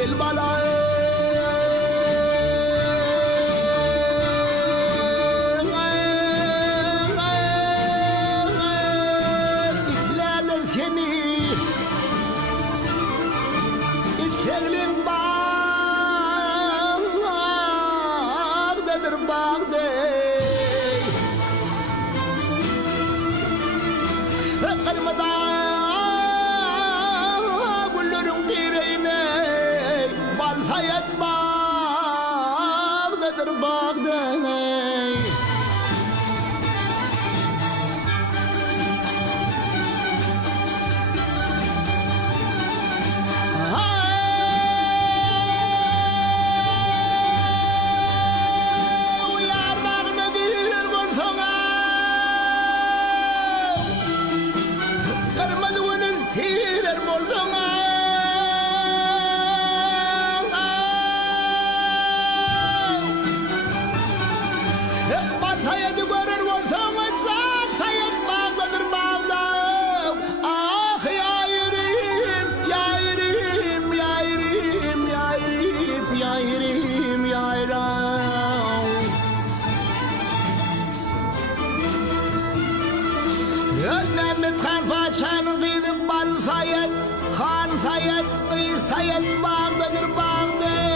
gel bala İslerler seni İsterlim bağdadır bağday Kırmada güllerin direğine Balfayet bağdadır bağday Mehmet Khan Paşa'nın kıydım bal sayet, Khan sayet, kıy sayet bağdadır bağday